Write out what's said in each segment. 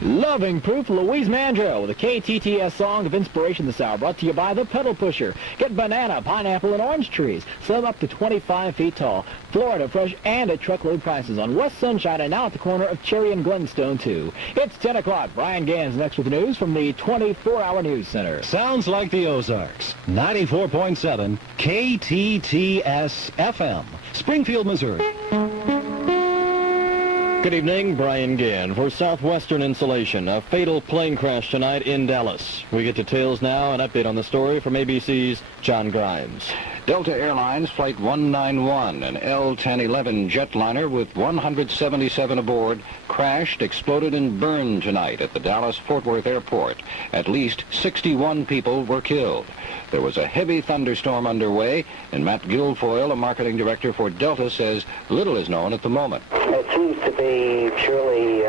Loving Proof, Louise Mandro with a KTTS Song of Inspiration this hour, brought to you by the Pedal Pusher. Get banana, pineapple, and orange trees, some up to 25 feet tall. Florida fresh and at truckload prices on West Sunshine and now at the corner of Cherry and Glenstone, too. It's 10 o'clock. Brian Gann's next with the news from the 24-hour News Center. Sounds like the Ozarks. 94.7 KTTS-FM, Springfield, Missouri. Good evening, Brian Gann for Southwestern Insulation. A fatal plane crash tonight in Dallas. We get details now, an update on the story from ABC's John Grimes. Delta Airlines Flight 191, an L-1011 jetliner with 177 aboard, crashed, exploded, and burned tonight at the Dallas-Fort Worth Airport. At least 61 people were killed. There was a heavy thunderstorm underway, and Matt Guilfoyle, a marketing director for Delta, says little is known at the moment. It seems to be purely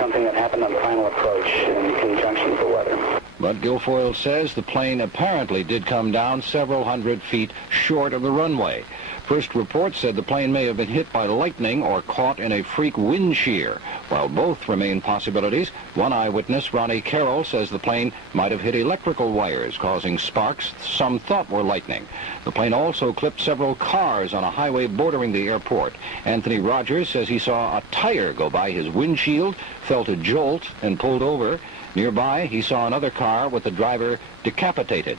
something that happened on final approach in conjunction with the weather. But Guilfoyle says the plane apparently did come down several hundred feet short of the runway. First reports said the plane may have been hit by lightning or caught in a freak wind shear. While both remain possibilities, one eyewitness, Ronnie Carroll, says the plane might have hit electrical wires, causing sparks some thought were lightning. The plane also clipped several cars on a highway bordering the airport. Anthony Rogers says he saw a tire go by his windshield, felt a jolt, and pulled over. Nearby, he saw another car with the driver decapitated.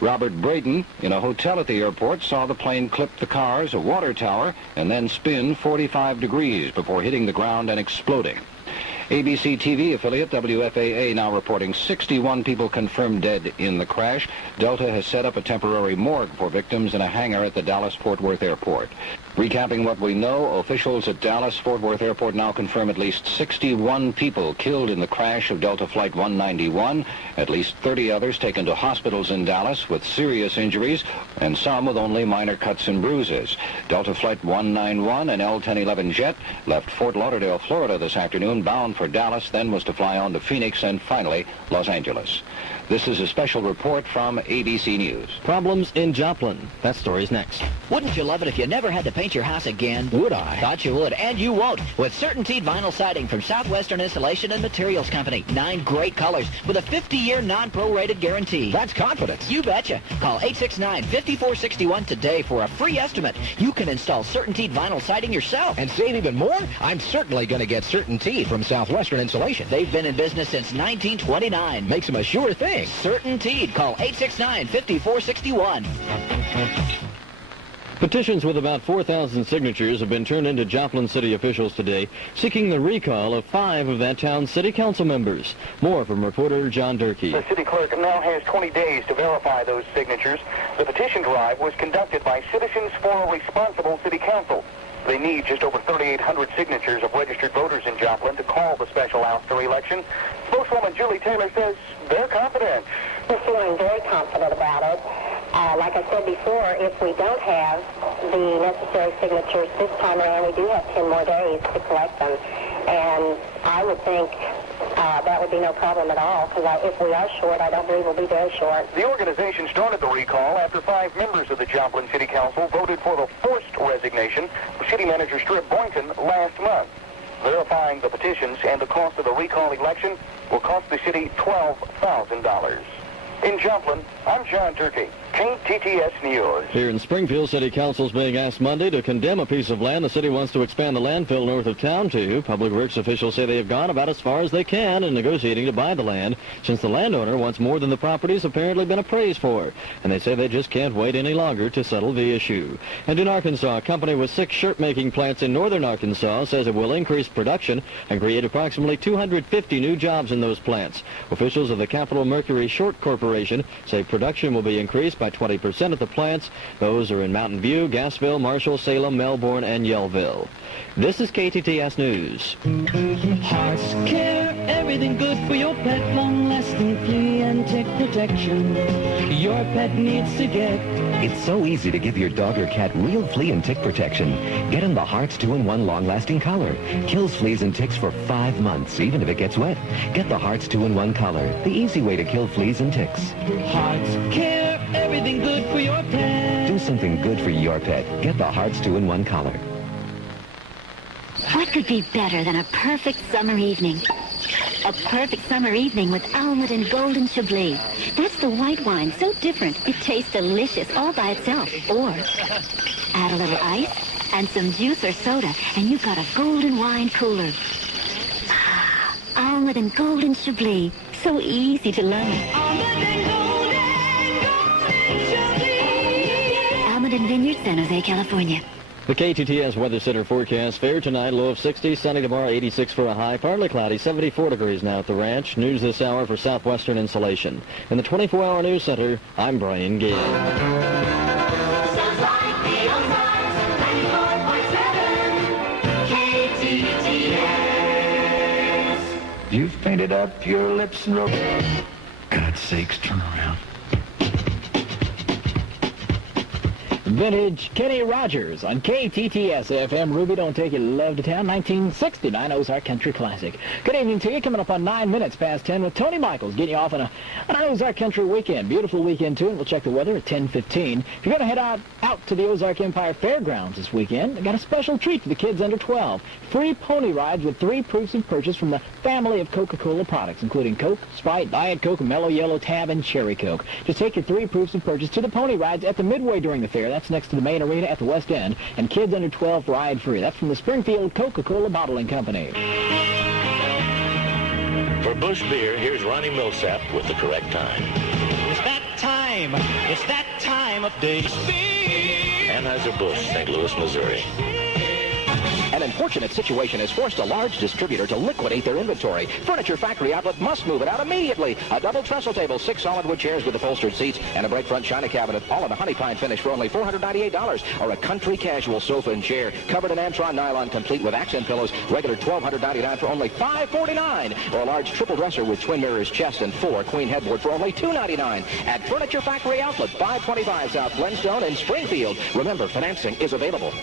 Robert Braden, in a hotel at the airport, saw the plane clip the cars, a water tower, and then spin 45 degrees before hitting the ground and exploding. ABC TV affiliate WFAA now reporting 61 people confirmed dead in the crash. Delta has set up a temporary morgue for victims in a hangar at the Dallas-Fort Worth Airport. Recapping what we know, officials at Dallas-Fort Worth Airport now confirm at least 61 people killed in the crash of Delta Flight 191, at least 30 others taken to hospitals in Dallas with serious injuries, and some with only minor cuts and bruises. Delta Flight 191, an L-1011 jet, left Fort Lauderdale, Florida this afternoon, bound for Dallas, then was to fly on to Phoenix and finally Los Angeles. This is a special report from ABC News. Problems in Joplin. That story's next. Wouldn't you love it if you never had to paint your house again? Would I? Thought you would, and you won't. With Certainteed Vinyl Siding from Southwestern Insulation and Materials Company. 9 great colors with a 50-year non-prorated guarantee. That's confidence. You betcha. Call 869-5461 today for a free estimate. You can install Certainteed Vinyl Siding yourself. And save even more? I'm certainly going to get Certainteed from Southwestern Insulation. They've been in business since 1929. Makes them a sure thing. Certainteed. Call 869-5461. Petitions with about 4,000 signatures have been turned into Joplin city officials today, seeking the recall of 5 of that town's city council members. More from reporter John Durkee. The city clerk now has 20 days to verify those signatures. The petition drive was conducted by Citizens for a Responsible City Council. They need just over 3,800 signatures of registered voters in Joplin to call the special Ouster election. Spokeswoman Julie Taylor says they're confident. We're feeling very confident about it. Like I said before, if we don't have the necessary signatures this time around, we do have 10 more days to collect them. And I would think that would be no problem at all, because if we are short, I don't believe we'll be very short. The organization started the recall after 5 members of the Joplin City Council voted for the forced resignation of City Manager Strip Boynton last month. Verifying the petitions and the cost of the recall election will cost the city $12,000. In Joplin, I'm John Durkee, KTTS News. Here in Springfield, City Council's being asked Monday to condemn a piece of land the city wants to expand the landfill north of town to. Public Works officials say they have gone about as far as they can in negotiating to buy the land, since the landowner wants more than the property's apparently been appraised for. And they say they just can't wait any longer to settle the issue. And in Arkansas, a company with 6 shirt-making plants in northern Arkansas says it will increase production and create approximately 250 new jobs in those plants. Officials of the Capital Mercury Short Corporation say production will be increased by 20% at the plants. Those are in Mountain View, Gassville, Marshall, Salem, Melbourne, and Yellville. This is KTTS News. Hearts Care, everything good for your pet, long-lasting flea and tick protection. Your pet needs to get. It's so easy to give your dog or cat real flea and tick protection. Get in the Hearts 2-in-1 long-lasting collar. Kills fleas and ticks for 5 months, even if it gets wet. Get the Hearts 2-in-1 collar, the easy way to kill fleas and ticks. Hearts Care, everything good for your pet. Do something good for your pet. Get the Hearts 2-in-1 collar. What could be better than a perfect summer evening? A perfect summer evening with almond and golden chablis. That's the white wine, so different. It tastes delicious all by itself. Or add a little ice and some juice or soda, and you've got a golden wine cooler. Almond and golden chablis. So easy to learn. Almond and golden chablis. Almond and Vineyard, San Jose, California. The KTTS Weather Center forecast: fair tonight, low of 60, sunny tomorrow, 86 for a high, partly cloudy, 74 degrees now at the ranch. News this hour for Southwestern Insulation. In the 24-hour news center, I'm Brian Gale. Sounds like the Ozarks, 94.7 KTTS. You've painted up your lips and God's sakes, turn around. Vintage Kenny Rogers on KTTS-FM. Ruby, don't take your love to town. 1969 Ozark Country Classic. Good evening to you. Coming up on 9 minutes past 10 with Tony Michaels, getting you off on an Ozark Country weekend. Beautiful weekend, too, and we'll check the weather at 10:15. If you're going to head out to the Ozark Empire Fairgrounds this weekend, I got a special treat for the kids under 12. Free pony rides with 3 proofs of purchase from the family of Coca-Cola products, including Coke, Sprite, Diet Coke, Mellow Yellow, Tab, and Cherry Coke. Just take your 3 proofs of purchase to the pony rides at the Midway during the fair. That's next to the main arena at the West End, and kids under 12 ride free. That's from the Springfield Coca-Cola Bottling Company. For Busch Beer, here's Ronnie Millsap with the correct time. It's that time. It's that time of day. Anheuser-Busch, St. Louis, Missouri. An unfortunate situation has forced a large distributor to liquidate their inventory. Furniture Factory Outlet must move it out immediately. A double trestle table, 6 solid wood chairs with upholstered seats, and a bright front china cabinet, all in a honey pine finish for only $498. Or a country casual sofa and chair, covered in Antron nylon, complete with accent pillows, regular $1,299 for only $549. Or a large triple dresser with twin mirrors, chest, and 4 queen headboard for only $299. At Furniture Factory Outlet, 525 South Glenstone in Springfield. Remember, financing is available.